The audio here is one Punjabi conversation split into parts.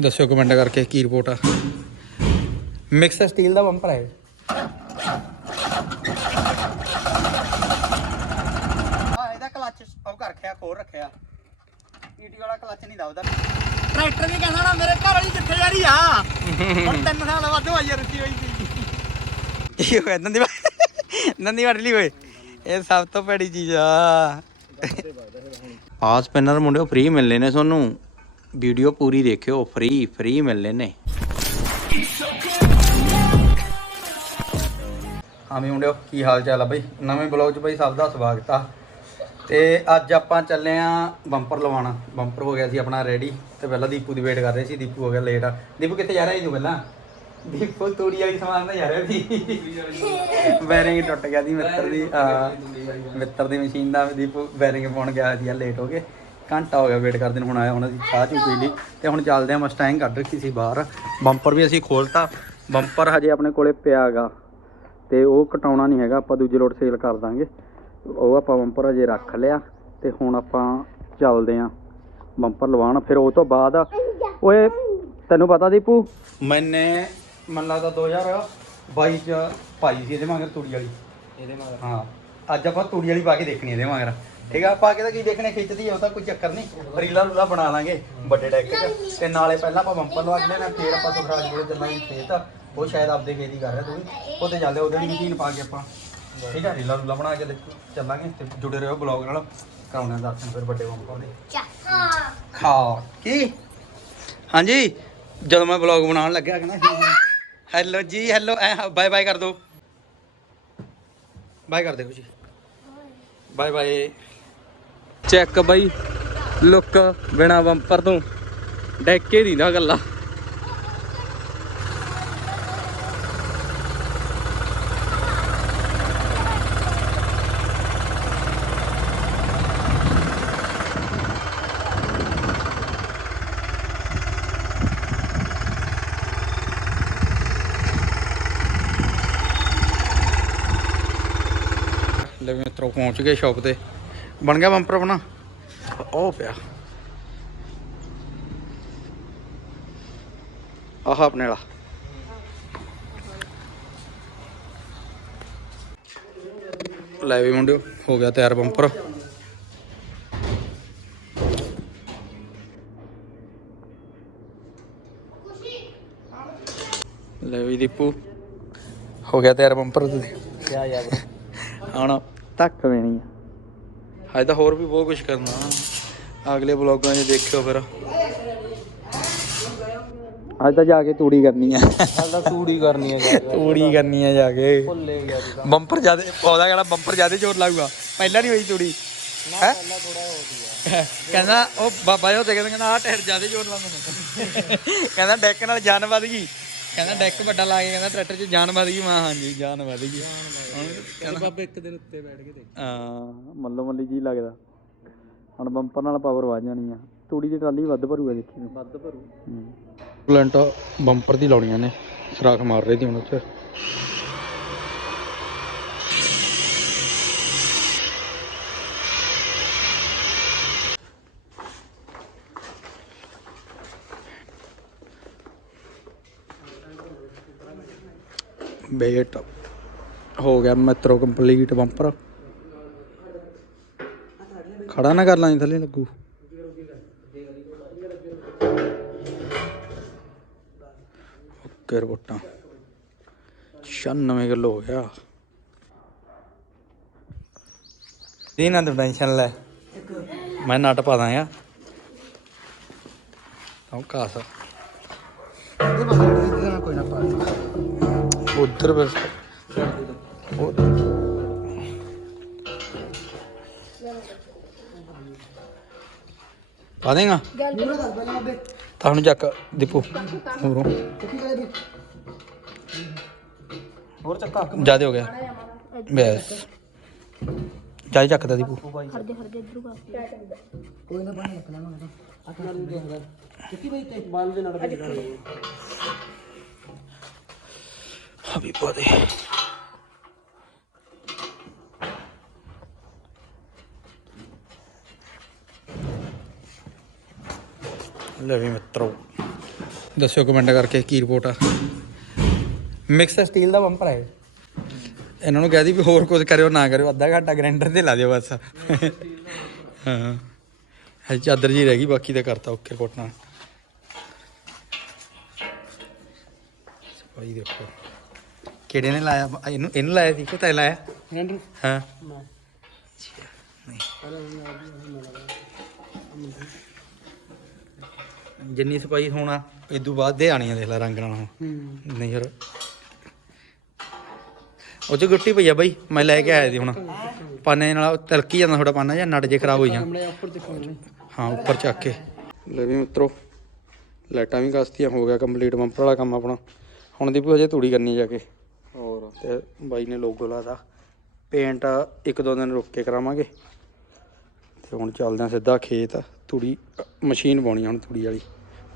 ਦੱਸਿਓ ਕਮੈਂਟ ਕਰਕੇ ਕੀ ਰਿਪੋਰਟ ਆ। ਮਿਕਸ ਸਟੀਲ ਦਾ ਬੰਪਰ ਹੈ ਆ ਇਹਦਾ ਕਲੱਚ ਉਹ ਕਰ ਰੱਖਿਆ ਖੋਲ ਰੱਖਿਆ। ਈਟੀ ਵਾਲਾ ਕਲੱਚ ਨਹੀਂ ਦਬਦਾ। ਟਰੈਕਟਰ ਵੀ ਕਹਿੰਦਾ ਨਾ ਮੇਰੇ ਘਰ ਵਾਲੀ ਕਿੱਥੇ ਜਾ ਰਹੀ ਆ। ਹੁਣ ਤਿੰਨ ਸਾਲ ਬਾਅਦ ਹੋਈ ਆ ਰੁੱਤੀ ਹੋਈ ਸੀ। ਇਹ ਹੋਇਆ? ਨੰਦੀ ਨੰਦੀ ਵੜ ਲਈ ਓਏ ਇਹ ਸਭ ਤੋਂ ਭੈੜੀ ਚੀਜ਼ ਆ। ਆ ਸਪਿਨਰ ਮੁੰਡਿਓ ਫ੍ਰੀ ਮਿਲਨੇ ਨੇ ਤੁਹਾਨੂੰ। ਵੀਡੀਓ ਪੂਰੀ ਦੇਖਿਓ, ਫ੍ਰੀ ਫ੍ਰੀ ਮਿਲਨੇ ਨੇ। ਹਾਂ ਮੁੰਡਿਓ, ਕੀ ਹਾਲ ਚਾਲ ਆ ਬਈ? ਨਵੇਂ ਬਲੌਗ 'ਚ ਬਈ ਸਭ ਦਾ ਸਵਾਗਤ ਆ। ਤੇ ਅੱਜ ਆਪਾਂ ਚੱਲੇ ਆ ਬੰਪਰ ਲਵਾਉਣਾ। ਬੰਪਰ ਹੋ ਗਿਆ ਸੀ ਆਪਣਾ ਰੈਡੀ ਤੇ ਪਹਿਲਾਂ ਦੀਪੂ ਦੀ ਵੇਟ ਕਰ ਰਹੇ ਸੀ, ਦੀਪੂ ਹੋ ਗਿਆ ਲੇਟ ਆ। ਦੀਪੂ ਕਿੱਥੇ ਜਾ ਰਿਹਾ ਸੀ ਤੂੰ ਪਹਿਲਾਂ? ਦੀਪੂ ਤੂੜੀ ਵਾਲੀ ਸਮਾਨ ਤਾਂ ਜਾ ਰਿਹਾ ਸੀ। ਬੈਰਿੰਗ ਟੁੱਟ ਗਿਆ ਸੀ ਮਿੱਤਰ ਦੀ ਮਿੱਤਰ ਦੀ ਮਸ਼ੀਨ ਦਾ ਦੀਪੂ ਬੈਰਿੰਗ ਪਾਉਣ ਗਿਆ ਸੀ ਲੇਟ ਹੋ ਗਏ। ਘੰਟਾ ਹੋ ਗਿਆ ਵੇਟ ਕਰਦੇ ਨੂੰ ਹੁਣ ਆਇਆ ਹੁਣ ਅਸੀਂ ਚਾਹ ਚੂ ਪੀ ਲਈ ਤੇ ਹੁਣ ਚੱਲਦੇ ਆ ਮਸਟੈਂਗ ਕੱਢ ਰੱਖੀ ਸੀ ਬਾਹਰ। ਬੰਪਰ ਵੀ ਅਸੀਂ ਖੋਲਤਾ। ਬੰਪਰ ਹਜੇ ਆਪਣੇ ਕੋਲੇ ਪਿਆਗਾ ਤੇ ਉਹ ਕਟਾਉਣਾ ਨਹੀਂ ਹੈਗਾ ਆਪਾਂ ਦੂਜੇ ਲੋਟ ਸੇਲ ਕਰ ਦਾਂਗੇ। ਉਹ ਆਪਾਂ ਬੰਪਰ ਹਜੇ ਰੱਖ ਲਿਆ ਤੇ ਹੁਣ ਆਪਾਂ ਚੱਲਦੇ ਆਂ ਬੰਪਰ ਲਵਾਉਣ। ਫਿਰ ਉਹ ਤੋਂ ਬਾਅਦ ਓਏ ਤੈਨੂੰ ਪਤਾ ਦੀਪੂ ਮੈਨੇ ਮਨ ਲੱਗਦਾ 2022 ਚ ਪਾਈ ਸੀ ਇਹਦੇ ਮਗਰ ਤੂੜੀ ਵਾਲੀ। ਇਹਦੇ ਮਗਰ। ਹਾਂ। ਅੱਜ ਆਪਾਂ ਤੂੜੀ ਵਾਲੀ ਪਾ ਕੇ ਦੇਖਣੀ ਇਹਦੇ ਮਗਰ। ਠੀਕ ਆ? ਪਾ ਕੇ ਤਾਂ ਕੀ ਦੇਖਣੇ? ਖਿੱਚਦੀ ਆ, ਉਹ ਤਾਂ ਕੋਈ ਚੱਕਰ ਨਹੀਂ। ਰੀਲਾ ਰੂਲਾ ਬਣਾ ਲਾਂਗੇ, ਵੱਡੇ ਡੈਕ 'ਚ। ਤੇ ਨਾਲੇ ਪਹਿਲਾਂ ਆਪਾਂ ਬੰਪਰ ਲਵਾ ਕੇ ਲੈਣਾ, ਫੇਰ ਆਪਾਂ ਸੁਖਰਾਜ ਕੋਲੇ ਚੱਲਾਂਗੇ ਖੇਤ। ਉਹ ਸ਼ਾਇਦ ਆਪਦੇ ਖੇਤ ਹੀ ਕਰ ਰਿਹਾ ਤੂੰ ਵੀ। ਉਹਤੇ ਚੱਲਦੇ ਉਹਦੇ ਵੀ ਮਸ਼ੀਨ ਪਾ ਕੇ ਆਪਾਂ। ਠੀਕ ਆ? ਰੀਲਾ ਰੂਲਾ ਬਣਾ ਕੇ ਦੇਖ- ਚੱਲਾਂਗੇ ਤੇ ਜੁੜੇ ਰਹੋ ਬਲੌਗ ਨਾਲ। ਕਰਾਉਣੇ ਦਰਸ਼ਨ ਫਿਰ ਵੱਡੇ ਬੰਪਰ ਦੇ ਖਾ। ਕੀ? ਹਾਂਜੀ? ਜਦੋਂ ਮੈਂ ਬਲੌਗ ਬਣਾਉਣ ਲੱਗਿਆ ਕਿ ਹੈਲੋ ਜੀ, ਹੈਲੋ, ਐ ਬਾਏ ਬਾਏ ਕਰ ਦੋ। ਬਾਏ ਕਰ ਦੇ ਜੀ। Bye bye. ਚੈੱਕ ਬਾਈ, ਲੁੱਕ ਬਿਨਾ ਬੰਪਰ ਤੋਂ। ਡੈਕੇ ਦੀ ਨਾ ਗੱਲਾਂ। ਲੈ ਵੀ ਮਿੱਤਰੋ ਪਹੁੰਚ ਗਏ ਸ਼ਾਪ ਤੇ। ਬਣ ਗਿਆ ਬੰਪਰ ਆਪਣਾ? ਉਹ ਪਿਆ। ਆਹ ਆਪਣੇ ਵਾਲਾ। ਲੈ ਵੀ ਮੁੰਡਿਓ ਹੋ ਗਿਆ ਤਿਆਰ ਬੰਪਰ ਲੈ ਵੀ ਦੀਪੂ ਹੋ ਗਿਆ ਤਿਆਰ ਬੰਪਰ ਤੁਸੀਂ ਕਿਆ ਯਾਰ ਹੁਣ ਧੱਕ ਦੇਣੀ ਆ। ਹਜੇ ਤਾਂ ਹੋਰ ਵੀ ਬਹੁਤ ਕੁਝ ਕਰਨਾ। ਅਗਲੇ ਬਲੌਗਾਂ 'ਚ ਦੇਖਿਓ ਫਿਰ। ਅੱਜ ਤਾਂ ਜਾ ਕੇ ਤੂੜੀ ਕਰਨੀ ਆ। ਕੱਲ ਤੂੜੀ ਕਰਨੀ ਹੈ ਤੂੜੀ ਕਰਨੀ ਆ ਜਾ ਕੇ। ਭੁੱਲੇ ਗਿਆ ਜੀ ਬੰਪਰ ਜਿਆਦੇ ਉਹਦਾ ਕਿਹੜਾ ਬੰਪਰ ਜਿਆਦੇ ਜ਼ੋਰ ਲਾਊਗਾ? ਪਹਿਲਾਂ ਨਹੀਂ ਹੋਈ ਤੂੜੀ। ਹੈ? ਪਹਿਲਾਂ ਥੋੜਾ ਹੋ ਗਿਆ। ਕਹਿੰਦਾ ਉਹ ਬਾਬਾ ਜੀ ਤੇ ਕਹਿੰਦਾ ਆ ਟਾਇਰ ਜਿਆਦੇ ਜ਼ੋਰ ਲਾਉਂਦੇ ਕਹਿੰਦਾ ਡੈਕ ਨਾਲ ਜਾਨ ਵੱਧ ਗਈ। ਕਹਿੰਦਾ ਡੈਕ ਵੱਡਾ ਲਾ ਕੇ ਕਹਿੰਦਾ ਟਰੈਕਟਰ 'ਚ ਜਾਨ ਵੱਧ ਗਈ। ਮੈਂ ਹਾਂਜੀ ਜਾਨ ਵੱਧ ਗਈ। ਹੁਣ ਕਹਿੰਦਾ ਬਾਬੇ ਇੱਕ ਦਿਨ ਉੱਤੇ ਬੈਠ ਕੇ ਦੇਖ। ਹਾਂ ਮੱਲੋ ਮੱਲੀ ਜੀ ਲੱਗਦਾ। ਹੁਣ ਬੰਪਰ ਨਾਲ ਪਾਵਰ ਵੱਧ ਜਾਣੀ ਆ। ਤੂੜੀ ਦੀ ਟਰਾਲੀ ਵੱਧ ਭਰੂਗਾ ਦੇਖੀ ਨੂੰ ਵੱਧ ਭਰੂ। ਪਲੰਟ ਬੰਪਰ ਦੀ ਲਾਉਣੀਆਂ ਨੇ। ਸਰਾਖ ਮਾਰ ਰਹੀ ਦੀ ਹੁਣ ਉੱਥੇ। ਬੇਟ ਹੋ ਗਿਆ ਮਿੱਤਰੋ ਕੰਪਲੀਟ ਬੰਪਰ ਖੜਾ ਨਾ ਕਰ ਲਾਂ ਥੱਲੇ ਲੱਗੂ। ਓਕੇ ਰਿਪੋਰਟਾਂ। 96 ਕਿਲੋ ਹੋ ਗਿਆ। ਦੀ ਨਾ ਤੂੰ ਟੈਨਸ਼ਨ ਲੈ। ਮੈਂ ਨਟ ਪਾ ਦਾਂ ਆ ਤਾਂ ਕਾਸ ਉਧਰ ਬਸ। ਉਹ ਪਾ ਦੇਗਾ? ਤੁਹਾਨੂੰ ਚੱਕ ਦੀਪੂ। ਹੋਰੋਂ। ਹੋਰ ਚੱਕਾ ਜਿਆਦੇ ਹੋ ਗਿਆ। ਬਸ। ਜਾਈ ਚੱਕਦਾ ਦੀਪੂ। ਕੋਈ ਨਾ ਪਾਣੀ ਰੱਖ ਲੈਣਾ ਆ ਦੇ ਦੇਂਗਾ ਕਿੱਥੇ ਬਈ ਤੇ ਬਾਲ ਦੇ ਨਾਲ ਬੈਠ ਅਭੀ ਪਾ ਦੇ ਲੈ ਵੀ ਮਿੱਤਰੋ। ਦੱਸਿਓ ਕਮੈਂਟ ਕਰਕੇ ਕੀ ਰਿਪੋਰਟ ਆ। ਮਿਕਸ ਸਟੀਲ ਦਾ ਬੰਪਰ ਹੈ। ਇਹਨਾਂ ਨੂੰ ਕਹਿ ਦੀ ਵੀ ਹੋਰ ਕੁਝ ਕਰਿਓ ਨਾ ਕਰਿਓ ਅੱਧਾ ਘੰਟਾ ਗ੍ਰਾਈਂਡਰ ਤੇ ਲਾ ਦਿਓ ਬਸ। ਹਾਂ। ਹੈ ਚਾਦਰ ਜੀ ਰਹਿ ਗਈ ਬਾਕੀ ਤਾਂ ਕਰਤਾ ਓਕੇ ਰਿਪੋਰਟ ਨਾਲ। ਭਾਈ ਦੇਖੋ। ਕਿਹੜੇ ਨੇ ਲਾਇਆ? ਇਹਨੂੰ ਇਹਨੂੰ ਲਾਇਆ ਸੀ ਕਿ ਤੈ ਲਾਇਆ? ਰੈਂਡਰ ਹਾਂ। ਜਿੰਨੀ ਸਫ਼ਾਈ ਹੋਣਾ ਇਦੋਂ ਬਾਅਦ ਦੇ ਆਣੀ ਆ ਦੇਖ ਲੈ ਰੰਗ ਨਾਲ ਹੁਣ ਹੂੰ। ਨਹੀਂ ਯਾਰ ਉਹ ਚ ਗੁੱਟੀ ਪਈ ਆ ਬਾਈ ਮੈਂ ਲੈ ਕੇ ਆਇਆ ਸੀ ਹੁਣ। ਪਾਨੇ ਨਾਲ ਤਲਕੀ ਜਾਂਦਾ ਥੋੜਾ ਪਾਨਾ ਜਾਂ ਨਟ ਜੇ ਖਰਾਬ ਹੋਈ ਜਾਂ ਹਾਂ ਉੱਪਰ ਚੱਕ ਕੇ। ਲੈ ਵੀ ਮਿੱਤਰੋ ਲਾਈਟਾਂ ਵੀ ਕਸਤੀਆਂ ਹੋ ਗਿਆ ਕੰਪਲੀਟ ਬੰਪਰ ਵਾਲਾ ਕੰਮ ਆਪਣਾ। ਹੁਣ ਦੀ ਅਜੇ ਤੂੜੀ ਕਰਨੀ ਜਾ ਕੇ। ਤੇ ਬਾਈ ਨੇ ਲੋਗੋ ਲਾਦਾ ਪੇਂਟ ਇੱਕ ਦੋ ਦਿਨ ਰੁਕ ਕੇ ਕਰਾਵਾਂਗੇ। ਤੇ ਹੁਣ ਚੱਲਦੇ ਆ ਸਿੱਧਾ ਖੇਤ। ਤੂੜੀ ਮਸ਼ੀਨ ਪਾਉਣੀ ਹੁਣ ਤੂੜੀ ਵਾਲੀ।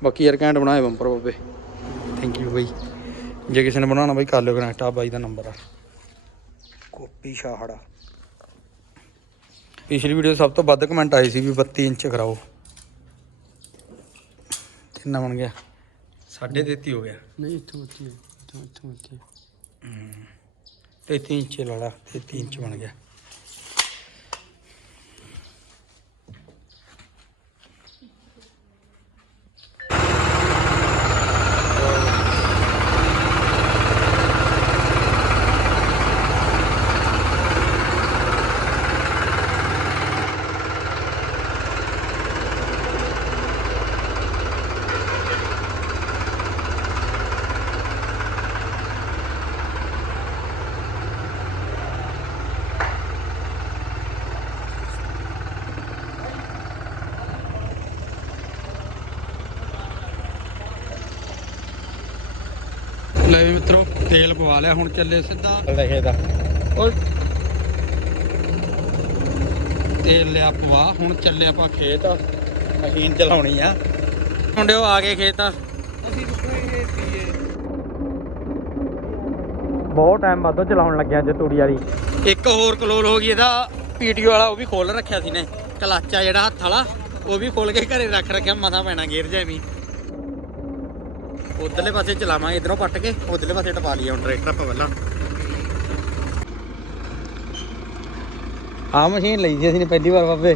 ਬਾਕੀ ਯਾਰ ਘੈਂਟ ਬਣਾਏ ਬੰਪਰ ਬਾਬੇ। ਥੈਂਕ ਯੂ ਬਾਈ। ਜੇ ਕਿਸੇ ਨੇ ਬਣਾਉਣਾ ਬਾਈ ਕਰ ਲਿਓ ਕਨੈਕਟ ਆ ਬਾਈ ਦਾ ਨੰਬਰ ਆ। ਕੋਪੀ ਸ਼ਾਹੜਾ। ਪਿਛਲੀ ਵੀਡੀਓ ਸਭ ਤੋਂ ਵੱਧ ਕਮੈਂਟ ਆਏ ਸੀ ਵੀ 32 ਇੰਚ ਕਰਾਓ। ਕਿੰਨਾ ਬਣ ਗਿਆ। 33 ਹੋ ਗਿਆ। ਨਹੀਂ ਇੱਥੋਂ ਉੱਥੇ ਇੱਥੋਂ ਇੱਥੋਂ ਉੱਥੇ 33 ਇੰਚ ਲਾ ਲਾ 33 ਇੰਚ ਬਣ ਗਿਆ। ਲੈ ਵੀ ਮਿੱਤਰੋ ਤੇਲ ਪਵਾ ਲਿਆ ਹੁਣ ਚੱਲੇ ਸਿੱਧਾ। ਲਹੇ ਦਾ ਓਏ। ਤੇਲ ਲਿਆ ਪਵਾ ਹੁਣ ਚੱਲੇ ਆਪਾਂ ਖੇਤ। ਮਸ਼ੀਨ ਚਲਾਉਣੀ ਆ। ਮੁੰਡਿਓ ਆ ਗਏ ਖੇਤ। ਅਸੀਂ ਰੁਕਾਂਗੇ ਪੀਏ ਬਹੁਤ ਟਾਈਮ ਬਾਅਦੋਂ ਚਲਾਉਣ ਲੱਗਿਆ ਅੱਜ ਤੂੜੀ ਵਾਲੀ। ਇੱਕ ਹੋਰ ਕਲੋਲ ਹੋ ਗਈ ਇਹਦਾ ਪੀਟੀਓ ਵਾਲਾ ਉਹ ਵੀ ਖੋਲ ਰੱਖਿਆ ਸੀ ਨੇ। ਕਲਾਚਾ ਜਿਹੜਾ ਹੱਥ ਵਾਲਾ ਉਹ ਵੀ ਖੋਲ ਕੇ ਘਰੇ ਰੱਖ ਰੱਖਿਆ ਮਸਾ ਪੈਣਾ ਗੇਰ ਜੈਵੀਂ ਉਧਰਲੇ ਪਾਸੇ ਚਲਾਵਾਂਗੇ, ਇਧਰੋਂ ਪੱਟ ਕੇ, ਉਧਰਲੇ ਪਾਸੇ ਟਪਾ ਲਈਏ ਹੁਣ ਟਰੈਕਟਰ ਆਪਾਂ ਪਹਿਲਾਂ। ਆ ਮਸ਼ੀਨ ਲਈ ਸੀ ਅਸੀਂ ਪਹਿਲੀ ਵਾਰ ਬਾਬੇ।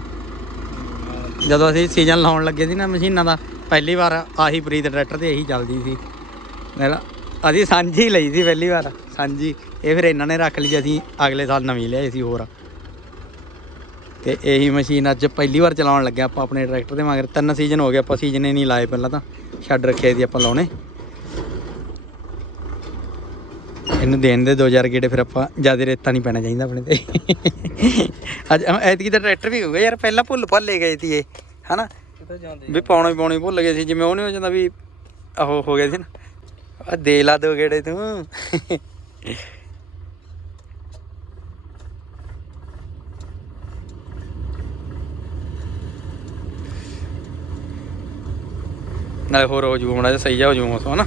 ਜਦੋਂ ਅਸੀਂ ਸੀਜ਼ਨ ਲਾਉਣ ਲੱਗੇ ਸੀ ਨਾ ਮਸ਼ੀਨਾਂ ਦਾ, ਪਹਿਲੀ ਵਾਰ ਆਹੀ ਪ੍ਰੀਤ ਟਰੈਕਟਰ ਤੇ ਇਹੀ ਚੱਲਦੀ ਸੀ। ਮੇਰਾ ਅਸੀਂ ਸਾਂਝੀ ਲਈ ਸੀ ਪਹਿਲੀ ਵਾਰ, ਸਾਂਝੀ। ਇਹ ਫਿਰ ਇਹਨਾਂ ਨੇ ਰੱਖ ਲਈ, ਅਸੀਂ ਅਗਲੇ ਸਾਲ ਨਵੀਂ ਲਿਆਏ ਸੀ ਹੋਰ। ਤੇ ਇਹੀ ਮਸ਼ੀਨ ਅੱਜ ਪਹਿਲੀ ਵਾਰ ਚਲਾਉਣ ਲੱਗਿਆ ਆਪਾਂ ਆਪਣੇ ਟਰੈਕਟਰ ਦੇ ਮਗਰ ਤਿੰਨ ਸੀਜ਼ਨ ਹੋ ਗਏ ਆਪਾਂ ਸੀਜ਼ਨ ਹੀ ਨਹੀਂ ਲਾਏ ਪਹਿਲਾਂ ਤਾਂ। ਛੱਡ ਰੱਖੇ ਸੀ ਆਪਾਂ ਲਾਉਣੇ। ਇਹਨੂੰ ਦੇਣ ਦੇ 2000 ਗੇੜੇ, ਫਿਰ ਆਪਾਂ ਜ਼ਿਆਦਾ ਰੇਤਾ ਨਹੀਂ ਪੈਣਾ ਚਾਹੀਦਾ ਆਪਣੇ ਤੇ। ਅੱਜ ਐਤਕੀ ਤਾਂ ਟਰੈਕਟਰ ਵੀ ਹੋ ਗਿਆ ਯਾਰ, ਪਹਿਲਾਂ ਭੁੱਲ ਭੱਲੇ ਗਏ ਸੀ ਇਹ, ਹਨਾ? ਵੀ ਪਾਉਣਾ ਹੀ ਪਾਉਣਾ ਭੁੱਲ ਗਏ ਸੀ, ਜਿਵੇਂ ਉਹ ਨਹੀਂ ਹੋ ਜਾਂਦਾ ਵੀ ਆਹੋ ਹੋ ਗਿਆ ਸੀ ਨਾ। ਆ ਦੇ ਲਾ ਦੋ ਗੇੜੇ ਤੂੰ। ਨਾਲੇ ਹੋਰ ਹੋ ਜੂ ਮੜਾ ਸਹੀ ਜਾ ਹੋ ਜੂ ਮੌਸਮ, ਹਨਾ?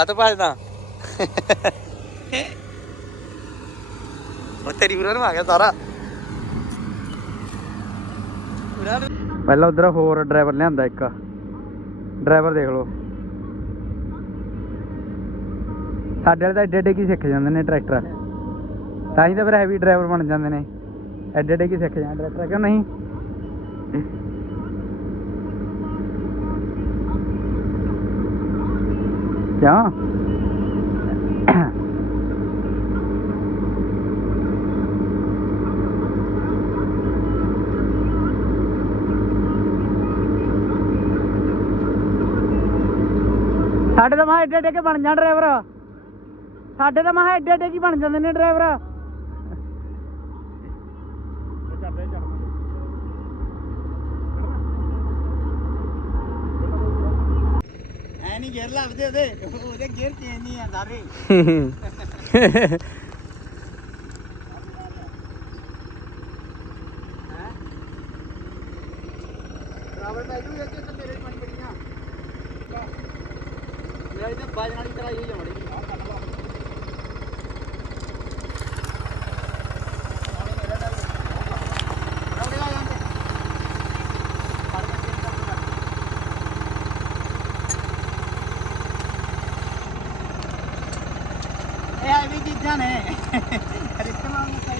ਕਾਤੋਂ ਭਜਦਾ। ਉਹ ਤੇਰੀ ਵੀਰਾਂ ਨੂੰ ਆ ਗਿਆ ਸਾਰਾ। ਪਹਿਲਾਂ ਉਧਰ ਹੋਰ ਡਰਾਈਵਰ ਲਿਆਂਦਾ ਇੱਕ। ਡਰਾਈਵਰ ਦੇਖ ਲਓ। ਸਾਡੇ ਵਾਲੇ ਤਾਂ ਐਡੇ ਐਡੇ ਕੀ ਸਿੱਖ ਜਾਂਦੇ ਨੇ ਟਰੈਕਟਰ। ਤਾਂ ਹੀ ਤਾਂ ਫਿਰ ਹੈਵੀ ਡਰਾਈਵਰ ਬਣ ਜਾਂਦੇ ਨੇ। ਐਡੇ ਐਡੇ ਕੀ ਸਿੱਖ ਜਾਂਦੇ ਟਰੈਕਟਰ, ਕਿਉਂ ਨਹੀਂ? ਕਿਉਂ ਸਾਡੇ ਤਾਂ ਮਾ ਐਡੇ ਐਡੇ ਕੇ ਬਣ ਜਾਣ ਡਰਾਈਵਰ ਸਾਡੇ ਤਾਂ ਮਾ ਐਡੇ ਐਡੇ ਕੀ ਬਣ ਜਾਂਦੇ ਨੇ ਡਰਾਈਵਰ ਨਹੀਂ ਗੇਰ ਲੱਭਦੇ ਉਹਦੇ। ਉਹਦੇ ਗੇਰ ਚੇਂਜ ਨਹੀਂ ਆਂਦਾ ਰੇ じゃあね。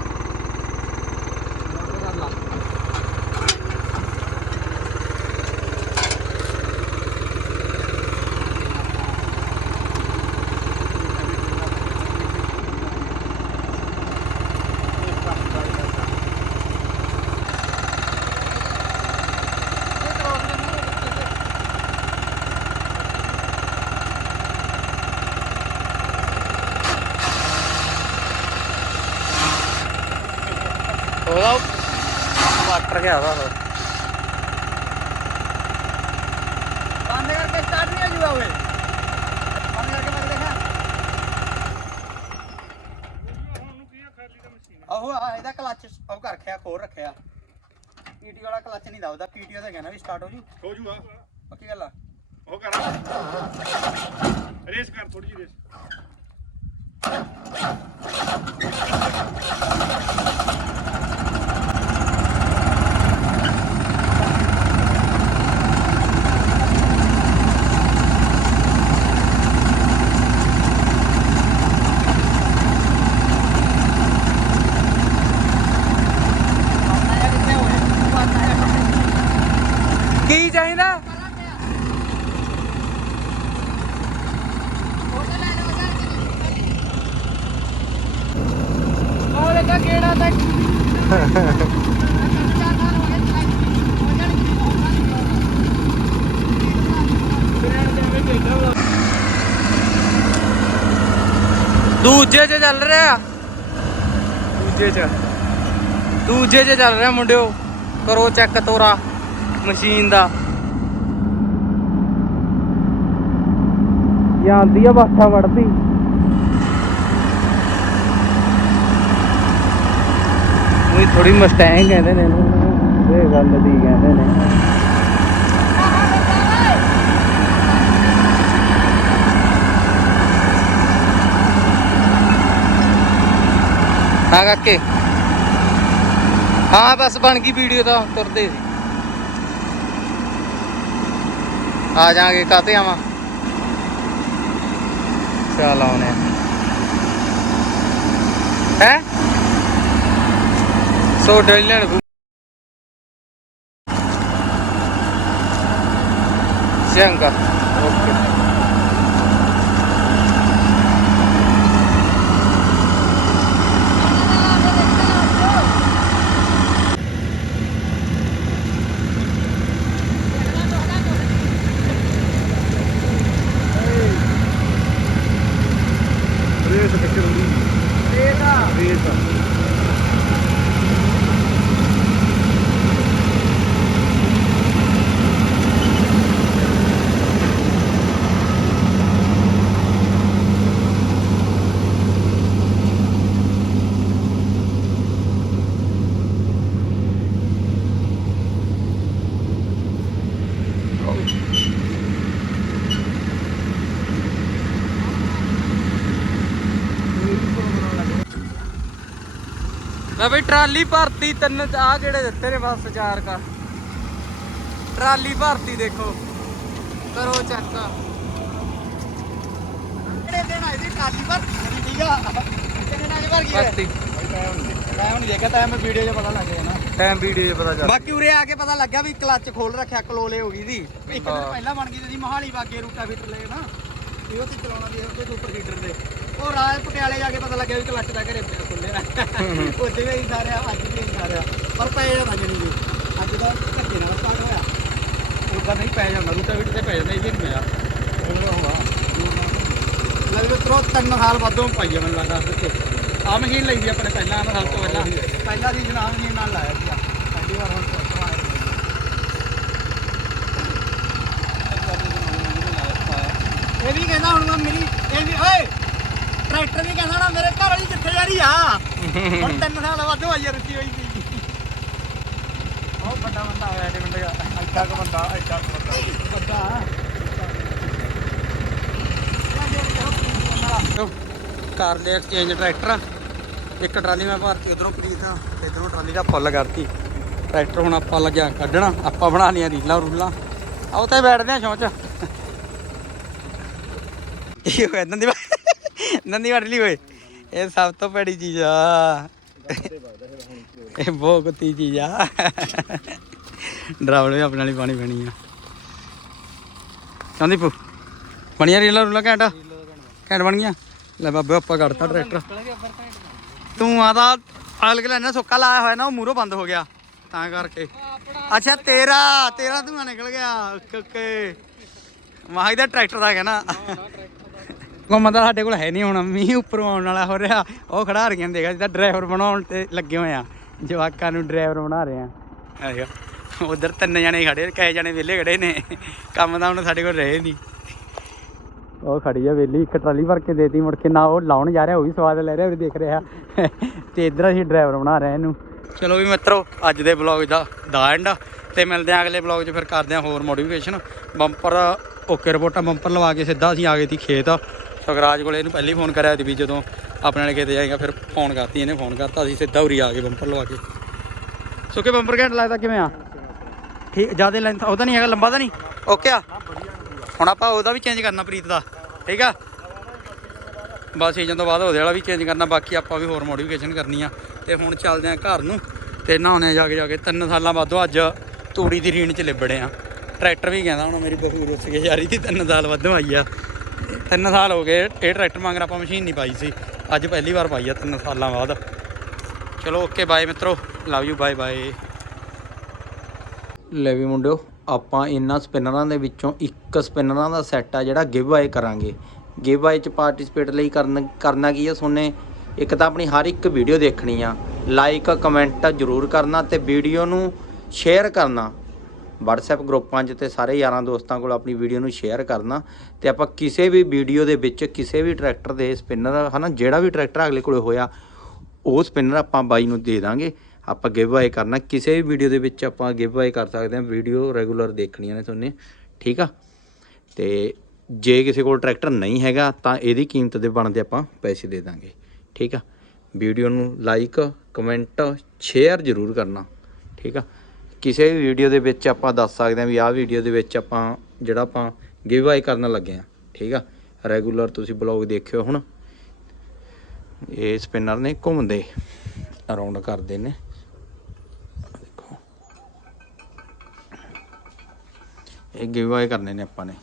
ਗਿਆ ਵਾ। ਉਹ ਬੰਦ ਕਰਕੇ ਸਟਾਰਟ ਨਹੀਂ ਹੋ ਜੂਗਾ ਓਏ ਬੰਦ ਕਰਕੇ ਮੈਂ ਦੇਖਾਂ। ਆਹੋ ਆ ਇਹਦਾ ਕਲਚ ਉਹ ਕਰ ਰੱਖਿਆ ਖੋਲ ਰੱਖਿਆ। ਪੀਟੀ ਵਾਲਾ ਕਲਚ ਨਹੀਂ ਦਬਦਾ ਪੀਟੀਓ ਤੇ ਕਹਿੰਦਾ ਵੀ ਸਟਾਰਟ ਹੋ ਜੂ। ਹੋ ਜੂਗਾ। ਪੱਕੀ ਗੱਲ ਆ? ਉਹ ਕਰ। ਰੇਸ ਕਰ ਥੋੜੀ ਜਿਹੀ ਰੇਸ ਆਇਆ ਕਿੱਥੇ ਹੋਏ ਪਤਾ ਹੈ ਕੀ ਚਾਹੀਦਾ ਉਹ ਲੱਗਾ ਕਿਹੜਾ ਤੱਕ ਦੂਜੇ 'ਚ ਚੱਲ ਰਿਹਾ ਦੂਜੇ 'ਚ। ਦੂਜੇ 'ਚ ਚੱਲ ਰਿਹਾ ਮੁੰਡਿਓ। ਕਰੋ ਚੈੱਕ ਤੋਰਾ ਮਸ਼ੀਨ ਦਾ। ਜਾਂਦੀ ਆ ਬਾਠਾ ਵੜਦੀ। ਉਹ ਥੋੜੀ ਮਸਟੈਂਗ ਕਹਿੰਦੇ ਨੇ। ਇਹਨੂੰ ਇਹ ਗੱਲ ਦੀ ਕਹਿੰਦੇ ਨੇ। ਹਾਂ ਕਾਕੇ। ਹਾਂ, ਬਸ ਬਣ ਗਈ ਵੀਡੀਓ ਤਾਂ, ਤੁਰਦੇ ਸੀ। ਆ ਜਾਾਂਗੇ ਕਾਤੇ ਆਵਾਂ? ਚੱਲ ਆਉਨੇ ਹੈ? ਸੋ ਲੈਣ ਚੰਗਾ ਓਕੇ ਕਿੱਥੇ ਹੁੰਦੀ ਰੇਸ ਲੈ ਬਈ ਟਰਾਲੀ ਭਰਤੀ ਤਿੰਨ ਆ ਕਿਹੜੇ ਦਿੱਤੇ ਨੇ ਬਸ ਚਾਰ ਕਾ। ਟਰਾਲੀ ਭਰਤੀ ਦੇਖੋ। ਕਰੋ ਚੈੱਕ ਕਿਹੜੇ ਦਿਨ ਆਈ ਦੀ ਕਾਲੀ ਪਰ ਠੀਕ ਆ? ਕਿੰਨੇ ਨਾਲ ਭਰ ਗਈ ਭਰਤੀ? ਮੈਂ ਹੁਣ ਦੇਖਿਆ ਤਾਂ ਮੈਂ ਵੀਡੀਓ 'ਚ ਪਤਾ ਲੱਗ ਗਿਆ ਨਾ। ਟਾਈਮ ਵੀਡੀਓ 'ਚ ਪਤਾ ਚੱਲ ਬਾਕੀ ਉਰੇ ਆ ਕੇ ਪਤਾ ਲੱਗਿਆ ਵੀ ਕਲੱਚ ਖੋਲ ਰੱਖਿਆ ਕਲੋਲੇ ਹੋ ਗਈ ਦੀ। ਇੱਕ ਦਿਨ ਹਾਂ। ਪਹਿਲਾਂ ਬਣ ਗਈ ਸੀ ਮਹਾਲੀ ਵਾਗੇ ਰੂਟਾ ਫਿੱਟ ਲਏ ਨਾ। ਸੀ ਉਹ ਤੇ ਚਲਾਉਣਾ ਸੀ ਉਹਦੇ ਸੁਪਰ ਹੀਟਰ ਦੇ। ਉਹ ਰਾਹ ਪਟਿਆਲੇ ਜਾ ਕੇ ਪਤਾ ਲੱਗਿਆ ਵੀ ਕਲੱਚ ਦਾ ਘਰੇ ਖੁੱਲਿਆ ਉਹਦੇ ਵੀ ਸਾਰਿਆ ਅੱਜ ਵੀ ਸਾਰਿਆ। ਪਰ ਪੈ ਜਾਂਦਾ ਜਣੀ ਜੀ ਅੱਜ ਦਾ ਧੱਕੇ ਨਾਲ ਸਟਾਰਟ ਹੋਇਆ। ਉਦਾਂ ਨਹੀਂ ਪੈ ਜਾਂਦਾ ਰੂਟਾ ਵੀਟ ਤੇ ਪੈ ਜਾਂਦਾ ਇਹ ਵੀ ਨਹੀਂ ਪਿਆ। ਲੱਗਦਾ ਤਰੋ ਤਿੰਨ ਸਾਲ ਬਾਅਦੋਂ ਪਾਈ ਆ ਮੈਨੂੰ ਲੱਗਦਾ ਦਿੱਤੇ ਆ ਮਸ਼ੀਨ ਲਈ ਸੀ ਆਪਣੇ ਪਹਿਲਾਂ ਆਹ ਸਾਲ ਤੋਂ ਪਹਿਲਾਂ। ਪਹਿਲਾ ਸੀਜ਼ਨ ਆ ਮਸ਼ੀਨ ਨਾਲ ਲਾਇਆ ਸੀਗਾ ਪਹਿਲੀ ਵਾਰ ਹੁਣ ਇਹ ਵੀ ਕਹਿੰਦਾ ਹੁਣ ਮੈਂ ਮੇਰੀ ਇਹ ਵੀ ਓਏ! ਟਰੈਕਟਰ ਵੀ ਕਹਿੰਦਾ ਨਾ ਮੇਰੇ ਘਰ ਵਾਲੀ ਕਿੱਥੇ ਜਾ ਰਹੀ ਆ। ਹੁਣ ਤਿੰਨ ਸਾਲ ਬਾਅਦ ਹੋਈ ਆ ਰੁਚੀ ਹੋਈ ਸੀ। ਉਹ ਵੱਡਾ ਬੰਦਾ ਆਇਆ ਐਡੇ ਬੰਦੇ ਦਾ। ਐਡਾ ਕੁ ਬੰਦਾ ਐਡਾ ਕੁ ਬੰਦਾ। ਵੱਡਾ। ਕਰ ਲਿਆ ਐਕਸਚੇਂਜ ਟਰੈਕਟਰ। ਇੱਕ ਟਰਾਲੀ ਮੈਂ ਭਰਤੀ ਉਧਰੋਂ ਪ੍ਰੀਤ ਇਧਰੋਂ ਟਰਾਲੀ ਦਾ ਫੁੱਲ ਕਰਤੀ ਟਰੈਕਟਰ ਹੁਣ ਆਪਾਂ ਲੱਗਿਆ ਕੱਢਣਾ ਆਪਾਂ ਬਣਾ ਲਿਆ ਰੀਲਾਂ ਰੂਲਾਂ। ਆਉ ਤੇ ਬੈਠਦੇ ਆ ਸ਼ੌਂਚ। ਇਹ ਹੋਇਆ ਨੰਦੀ ਨੰਦੀ ਵੜ ਲਈ ਓਏ। ਇਹ ਸਭ ਤੋਂ ਭੈੜੀ ਚੀਜ਼ ਆ। ਇਹ ਬਹੁਤ ਕੁੱਤੀ ਚੀਜ਼ ਆ। ਡਰਾਵਲ ਵੀ ਆਪਣੇ ਵਾਲੀ ਪਾਣੀ ਪੈਣੀ ਆ। ਕਹਿੰਦੀ ਪੂ? ਬਣੀਆਂ ਰੀਲਾਂ ਰੂਲਾਂ ਘੈਂਟ? ਘੈਂਟ ਬਣ ਗਈਆਂ? ਲੈ ਬਾਬੇ, ਆਪਾਂ ਕੱਢਤਾ ਟਰੈਕਟਰ। ਤੂੰ ਆਦਾ ਆਲਕ ਲੈਣਾ, ਸੁੱਕਾ ਲਾਇਆ ਹੋਇਆ ਨਾ, ਉਹ ਮੂਰੋਂ ਬੰਦ ਹੋ ਗਿਆ। ਤਾਂ ਕਰਕੇ। ਅੱਛਾ, ਤੇਰਾ ਤੇਰਾ ਧੂਆਂ ਨਿਕਲ ਗਿਆ। Okay okay. ਮਾਹੀ ਦਾ ਟਰੈਕਟਰ ਦਾ ਕਹਿਣਾ ਘੁੰਮਦਾ ਸਾਡੇ ਕੋਲ ਹੈ ਨਹੀਂ ਹੁਣ ਮੀਂਹ ਉੱਪਰੋਂ ਆਉਣ ਵਾਲਾ ਹੋ ਰਿਹਾ। ਉਹ ਖੜਾ ਰਹੀਆਂ ਦੇਖਾ ਜਿੱਦਾਂ ਡਰਾਈਵਰ ਬਣਾਉਣ ਤੇ ਲੱਗੇ ਹੋਏ ਆ। ਜਵਾਕਾਂ ਨੂੰ ਡਰਾਈਵਰ ਬਣਾ ਰਹੇ ਆ। ਉਧਰ ਤਿੰਨ ਜਣੇ ਖੜੇ ਕਹੇ ਜਣੇ ਵਿਹਲੇ ਖੜੇ ਨੇ। ਕੰਮ ਤਾਂ ਹੁਣ ਸਾਡੇ ਕੋਲ ਰਹੇ ਨਹੀਂ। ਉਹ ਖੜੀ ਆ ਵੇਲੀ ਇੱਕ ਟਰਾਲੀ ਭਰ ਕੇ ਦੇਤੀ ਮੁੜ ਕੇ ਨਾ ਉਹ ਲਾਉਣ ਜਾ ਰਿਹਾ ਉਹ ਵੀ ਸਵਾਦ ਲੈ ਰਿਹਾ ਉਹ ਵੀ ਦੇਖ ਰਿਹਾ। ਤੇ ਇਧਰ ਅਸੀਂ ਡਰਾਈਵਰ ਬਣਾ ਰਹੇ ਇਹਨੂੰ। ਚਲੋ ਵੀ ਮਿੱਤਰੋ ਅੱਜ ਦੇ ਬਲੌਗ ਦਾ ਦਾ ਐਂਡ ਤੇ ਮਿਲਦੇ ਆ ਅਗਲੇ ਬਲੌਗ 'ਚ ਫਿਰ ਕਰਦੇ ਆ ਹੋਰ ਮੋਡੀਫਿਕੇਸ਼ਨ ਬੰਪਰ ਓਕੇ ਰਿਪੋਰਟਾਂ ਬੰਪਰ ਲਵਾ ਕੇ ਸਿੱਧਾ ਅਸੀਂ ਆ ਗਏ ਸੀ ਖੇਤ। ਸਗਰਾਜ ਕੋਲੇ ਇਹਨੂੰ ਪਹਿਲਾਂ ਫੋਨ ਕਰਿਆ ਸੀ ਵੀ ਜਦੋਂ ਆਪਣੇ ਵਾਲੇ ਖੇਤ ਜਾਏਗਾ ਫਿਰ ਫੋਨ ਕਰਤੀ ਇਹਨੇ ਫੋਨ ਕਰਤਾ ਅਸੀਂ ਸਿੱਧਾ ਉਰੀ ਆ ਗਏ ਬੰਪਰ ਲਵਾ ਕੇ। ਸੁੱਕੇ ਬੰਪਰ ਘੈਂਟ ਲੱਗਦਾ ਕਿਵੇਂ ਆ? ਠੀਕ ਜ਼ਿਆਦਾ ਲੈਂਥ ਉਹਦਾ ਨਹੀਂ ਹੈਗਾ ਲੰਬਾ ਤਾਂ ਨਹੀਂ? ਓਕੇ ਆ। ਹੁਣ ਆਪਾਂ ਉਹਦਾ ਵੀ ਚੇਂਜ ਕਰਨਾ ਪ੍ਰੀਤ ਦਾ। ਠੀਕ ਆ? ਬਸ ਸੀਜ਼ਨ ਤੋਂ ਬਾਅਦ ਉਹਦੇ ਵਾਲਾ ਵੀ ਚੇਂਜ ਕਰਨਾ ਬਾਕੀ ਆਪਾਂ ਵੀ ਹੋਰ ਮੋਡੀਫਿਕੇਸ਼ਨ ਕਰਨੀ ਆ। ਤੇ ਹੁਣ ਚੱਲਦੇ ਆ ਘਰ ਨੂੰ ਤੇ ਨਹਾਉਣੇ ਜਾ ਕੇ ਜਾ ਕੇ। ਤਿੰਨ ਸਾਲਾਂ ਬਾਅਦੋਂ ਅੱਜ ਤੂੜੀ ਦੀ ਰੀਣ 'ਚ ਲਿਬੜੇ ਆ। ਟਰੈਕਟਰ ਵੀ ਕਹਿੰਦਾ ਹੁਣ ਮੇਰੀ ਬਹੂ ਰੁੱਸ ਕੇ ਜਾ ਰਹੀ ਸੀ ਤਿੰਨ ਸਾਲ ਬਾਅਦੋਂ ਆਈ ਆ। ਤਿੰਨ ਸਾਲ ਹੋ ਗਏ, ਇਹ ਟਰੈਕਟਰ ਮੰਗਰ ਆਪਾਂ ਮਸ਼ੀਨ ਨਹੀਂ ਪਾਈ ਸੀ। ਅੱਜ ਪਹਿਲੀ ਵਾਰ ਪਾਈ ਆ ਤਿੰਨ ਸਾਲਾਂ ਬਾਅਦ। ਚਲੋ ਓਕੇ ਬਾਏ ਮਿੱਤਰੋ। ਲਵ ਯੂ ਬਾਏ ਬਾਏ ਲੈ ਵੀ ਮੁੰਡਿਓ, ਆਪਾਂ ਇਹਨਾਂ ਸਪਿਨਰਾਂ ਦੇ ਵਿੱਚੋਂ ਇੱਕ ਸਪਿਨਰਾਂ ਦਾ ਸੈੱਟ ਆ ਜਿਹੜਾ ਗਿਵ ਅਵੇ ਕਰਾਂਗੇ। ਗਿਵ ਅਵੇ ਚ ਪਾਰਟਿਸਿਪੇਟ ਲਈ ਕਰਨ, ਕਰਨਾ ਕੀ ਆ ਸੋਨੇ? ਇੱਕ ਤਾਂ ਆਪਣੀ ਹਰ ਇੱਕ ਵੀਡੀਓ ਦੇਖਣੀ ਆ। ਲਾਈਕ ਕਮੈਂਟ ਜ਼ਰੂਰ ਕਰਨਾ ਤੇ ਵੀਡੀਓ ਨੂੰ ਸ਼ੇਅਰ ਕਰਨਾ। WhatsApp ਗਰੁੱਪਾਂ 'ਚ ਤੇ ਸਾਰੇ ਯਾਰਾਂ ਦੋਸਤਾਂ ਕੋਲ ਆਪਣੀ ਵੀਡੀਓ ਨੂੰ ਸ਼ੇਅਰ ਕਰਨਾ ਤੇ ਆਪਾਂ ਕਿਸੇ ਵੀ ਵੀਡੀਓ ਦੇ ਵਿੱਚ ਕਿਸੇ ਵੀ ਟਰੈਕਟਰ ਦੇ ਸਪਿਨਰ ਹਨਾ, ਜਿਹੜਾ ਵੀ ਟਰੈਕਟਰ ਅਗਲੇ ਕੋਲੇ ਹੋਇਆ, ਉਹ ਸਪਿਨਰ ਆਪਾਂ ਬਾਈ ਨੂੰ ਦੇ ਦਾਂਗੇ। ਆਪਾਂ ਗਿਵ ਅਵੇ ਕਰਨਾ। ਕਿਸੇ ਵੀ ਵੀਡੀਓ ਦੇ ਵਿੱਚ ਆਪਾਂ ਗਿਵ ਅਵੇ ਕਰ ਸਕਦੇ ਹਾਂ। ਵੀਡੀਓ ਰੈਗੂਲਰ ਦੇਖਣੀਆਂ ਨੇ ਤੁਹਾਨੂੰ। ਠੀਕ ਆ? ਤੇ ਜੇ ਕਿਸੇ ਕੋਲ ਟਰੈਕਟਰ ਨਹੀਂ ਹੈਗਾ, ਤਾਂ ਇਹਦੀ ਕੀਮਤ ਦੇ ਬਣਦੇ ਆਪਾਂ ਪੈਸੇ ਦੇ ਦਾਂਗੇ। ਠੀਕ ਆ? ਵੀਡੀਓ ਨੂੰ ਲਾਈਕ ਕਮੈਂਟ ਸ਼ੇਅਰ ਜ਼ਰੂਰ ਕਰਨਾ। ਠੀਕ ਆ? ਕਿਸੇ ਵੀ ਵੀਡੀਓ ਦੇ ਵਿੱਚ ਆਪਾਂ ਦੱਸ ਸਕਦੇ ਹਾਂ ਵੀ ਆਹ ਵੀਡੀਓ ਦੇ ਵਿੱਚ ਆਪਾਂ ਜਿਹੜਾ ਆਪਾਂ ਗਿਵ ਅਵੇ ਕਰਨ ਲੱਗੇ ਆ ਠੀਕ ਆ? ਰੈਗੂਲਰ ਤੁਸੀਂ ਬਲੌਗ ਦੇਖਿਓ ਹੁਣ। ਇਹ ਸਪਿਨਰ ਨੇ ਘੁੰਮਦੇ ਅਰਾਊਂਡ ਕਰਦੇ ਨੇ। ਦੇਖੋ। ਇਹ ਗਿਵ ਅਵੇ ਕਰਨੇ ਨੇ ਆਪਾਂ ਨੇ।